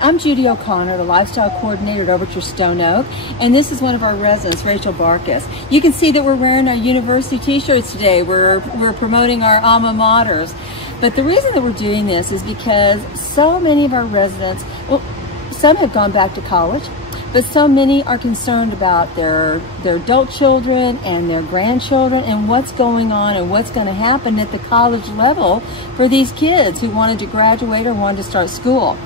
I'm Judy O'Connor, the Lifestyle Coordinator at Overture Stone Oak, and this is one of our residents, Rachel Barchus. You can see that we're wearing our university t-shirts today. We're promoting our alma maters. But the reason that we're doing this is because so many of our residents, well, some have gone back to college, but so many are concerned about their adult children and their grandchildren and what's going on and what's going to happen at the college level for these kids who wanted to graduate or wanted to start school.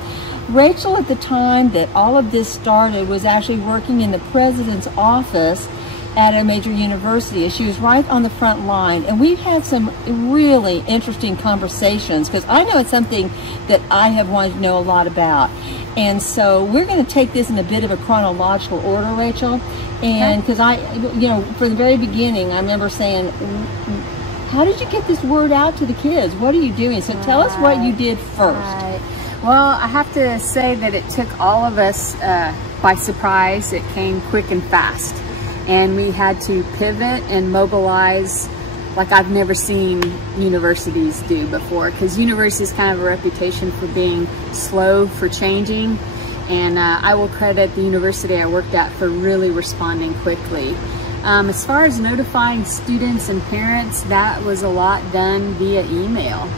Rachel, at the time that all of this started, was actually working in the president's office at a major university. She was right on the front line, and we've had some really interesting conversations because I know it's something that I have wanted to know a lot about. And so we're going to take this in a bit of a chronological order, Rachel, and because from the very beginning, I remember saying, how did you get this word out to the kids? What are you doing? So tell us what you did first. Well, I have to say that it took all of us by surprise. It came quick and fast. And we had to pivot and mobilize like I've never seen universities do before, because universities kind of have a reputation for being slow for changing. And I will credit the university I worked at for really responding quickly. As far as notifying students and parents, that was a lot done via email.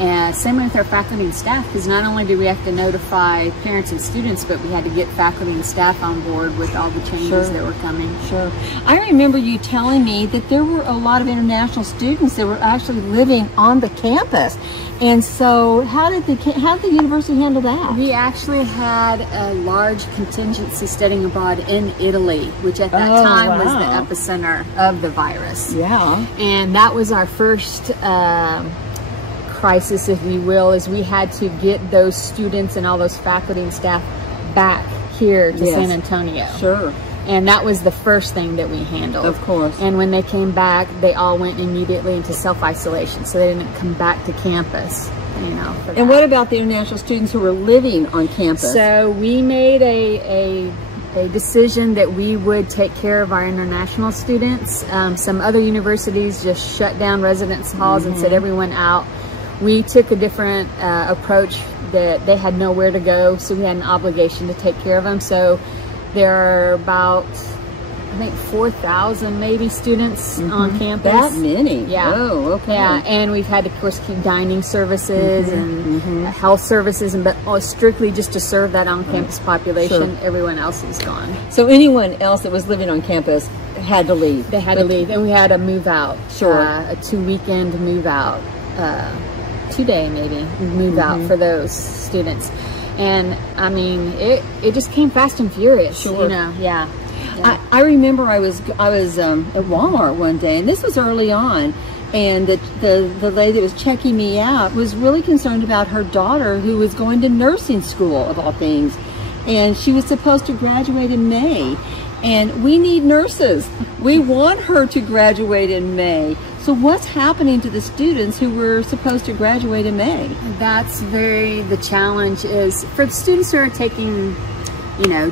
And same with our faculty and staff, because not only do we have to notify parents and students, but we had to get faculty and staff on board with all the changes that were coming. Sure. I remember you telling me that there were a lot of international students that were actually living on the campus. And so how did the university handle that? We actually had a large contingency studying abroad in Italy, which at that time was the epicenter of the virus. Yeah. And that was our first crisis, if you will, is we had to get those students and all those faculty and staff back here to San Antonio. Sure. And that was the first thing that we handled. Of course. And when they came back, they all went immediately into self-isolation, so they didn't come back to campus, And what about the international students who were living on campus? So we made a decision that we would take care of our international students. Some other universities just shut down residence halls and said everyone out. We took a different approach, that they had nowhere to go, so we had an obligation to take care of them. So there are about, I think, 4,000 maybe students on campus. That many? Yeah. Oh, okay. Yeah, and we've had to, of course, keep dining services and health services, but strictly just to serve that on-campus population. Sure. Everyone else is gone. So anyone else that was living on campus had to leave? They had to leave, and we had to move out. Sure. A 2-weekend move out. 2-day maybe move out for those students. And I mean, it just came fast and furious. Sure. Yeah. I remember I was at Walmart one day, and this was early on, and the lady that was checking me out was really concerned about her daughter, who was going to nursing school, of all things, and she was supposed to graduate in May. And we need nurses. We want her to graduate in May. So what's happening to the students who were supposed to graduate in May? That's the challenge is for the students who are taking,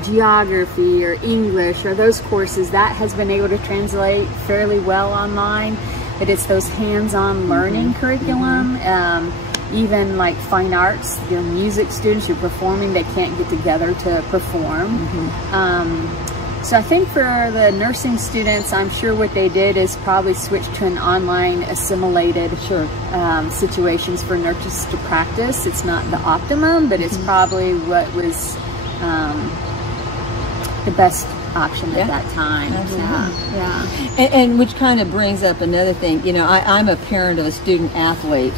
geography or English or those courses, that has been able to translate fairly well online. But it's those hands-on learning curriculum. Even like fine arts, music students who are performing, they can't get together to perform. So I think for the nursing students, I'm sure what they did is probably switch to an online assimilated situations for nurses to practice. It's not the optimum, but it's probably what was the best option at that time. Yeah. And which kind of brings up another thing. I'm a parent of a student athlete,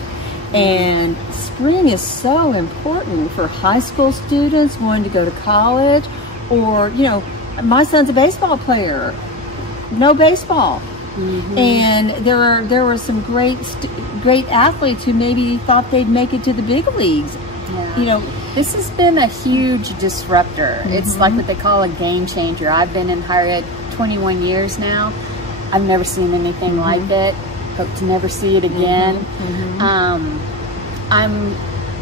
and spring is so important for high school students wanting to go to college, or my son's a baseball player, no baseball. And there were some great athletes who maybe thought they'd make it to the big leagues. This has been a huge disruptor. It's like what they call a game changer. I've been in higher ed 21 years now. I've never seen anything like it. Hope to never see it again.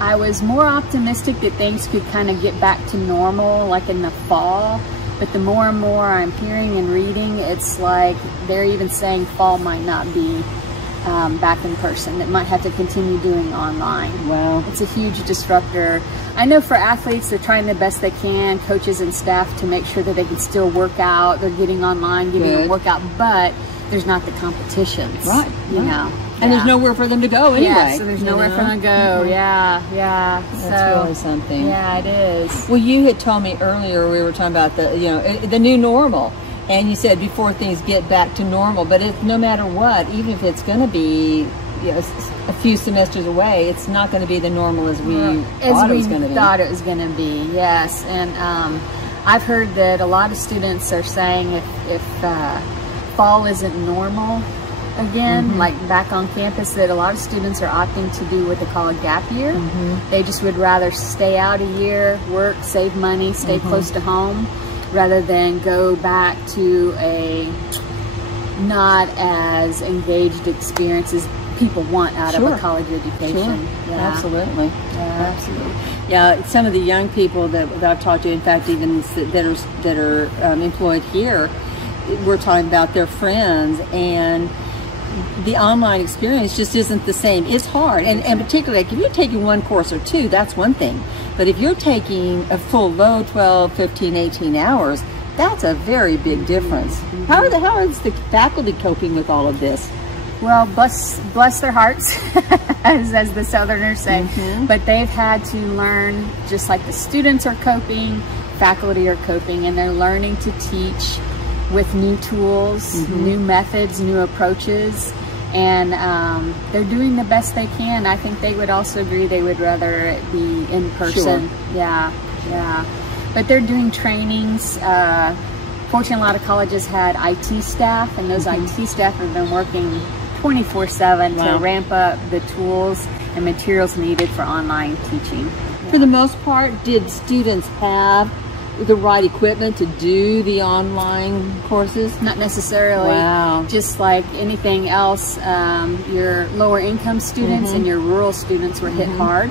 I was more optimistic that things could kind of get back to normal like in the fall. But the more and more I'm hearing and reading, it's like they're even saying fall might not be back in person, that might have to continue doing online. Wow. It's a huge disruptor. I know for athletes, they're trying the best they can, coaches and staff, to make sure that they can still work out. They're getting online, getting a workout, but there's not the competitions. Right. You know. And there's nowhere for them to go anyway. Yeah, so there's nowhere for them to go. Yeah. That's really something. Yeah, it is. Well, you had told me earlier, we were talking about the new normal. And you said before things get back to normal, but no matter what, even if it's going to be a few semesters away, it's not going to be the normal as we thought it was going to be. Thought it was going to be, yes. And I've heard that a lot of students are saying if fall isn't normal again, like back on campus, that a lot of students are opting to do what they call a gap year. They just would rather stay out a year, work, save money, stay close to home, rather than go back to a not as engaged experience as people want out of a college education. Sure. Absolutely. Absolutely. Yeah, some of the young people that I've talked to, in fact, even that are employed here, we're talking about their friends, and the online experience just isn't the same. It's hard, and particularly like if you're taking one course or two, that's one thing. But if you're taking a full load, 12, 15, 18 hours, that's a very big difference. How is the faculty coping with all of this? Well, bless their hearts, as the Southerners say. But they've had to learn, just like the students are coping, faculty are coping, and they're learning to teach with new tools, new methods, new approaches, and they're doing the best they can. I think they would also agree they would rather it be in person. Yeah. But they're doing trainings. Fortunately, a lot of colleges had IT staff, and those IT staff have been working 24/7 to ramp up the tools and materials needed for online teaching. For the most part, did students have the right equipment to do the online courses? Not necessarily. Wow. Just like anything else, your lower income students and your rural students were hit hard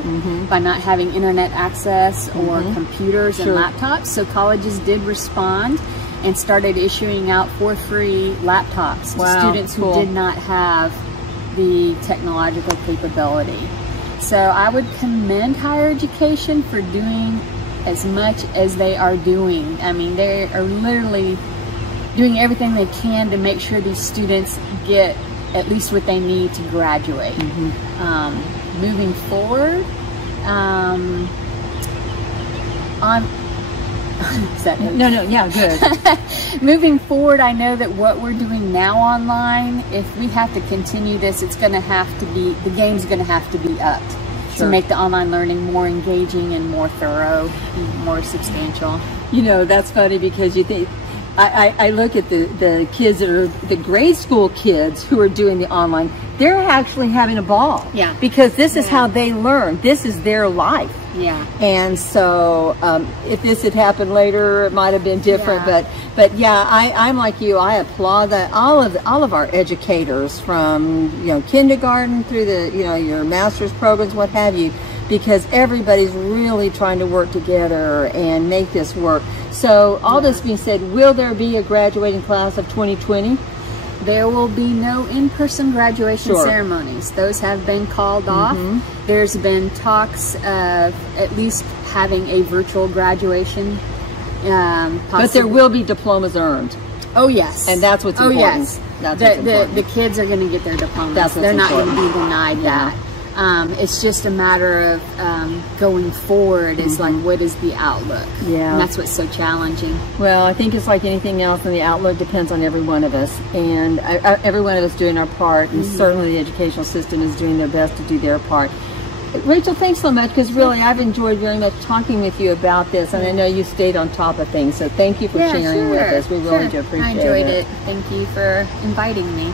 by not having internet access or computers and laptops. So colleges did respond and started issuing out for free laptops to students who did not have the technological capability. So I would commend higher education for doing as much as they are doing. I mean, they are literally doing everything they can to make sure these students get at least what they need to graduate. Moving forward, good. Moving forward, I know that what we're doing now online, if we have to continue this, it's going to have to be, the game's going to have to be upped to make the online learning more engaging and more thorough, more substantial. You know, that's funny because you think, I look at the kids that are the grade school kids who are doing the online, they're actually having a ball. Yeah. Because this is how they learn. This is their life. Yeah. And so if this had happened later, it might have been different. But yeah, I'm like you. I applaud that all of our educators, from kindergarten through the your master's programs, what have you, because everybody's really trying to work together and make this work. So all this being said, will there be a graduating class of 2020? There will be no in-person graduation ceremonies. Those have been called off. There's been talks of at least having a virtual graduation. But there will be diplomas earned. Oh yes. And that's what's important. Yes. That's what's important. The kids are going to get their diplomas. That's what's They're not going important. to be denied that. It's just a matter of going forward. Is like, what is the outlook? Yeah. And that's what's so challenging. Well, I think it's like anything else, and the outlook depends on every one of us, and every one of us doing our part, and certainly the educational system is doing their best to do their part. Rachel, thanks so much, because really I've enjoyed very much talking with you about this, and I know you stayed on top of things, so thank you for sharing with us. We really do appreciate it. I enjoyed it. Thank you for inviting me.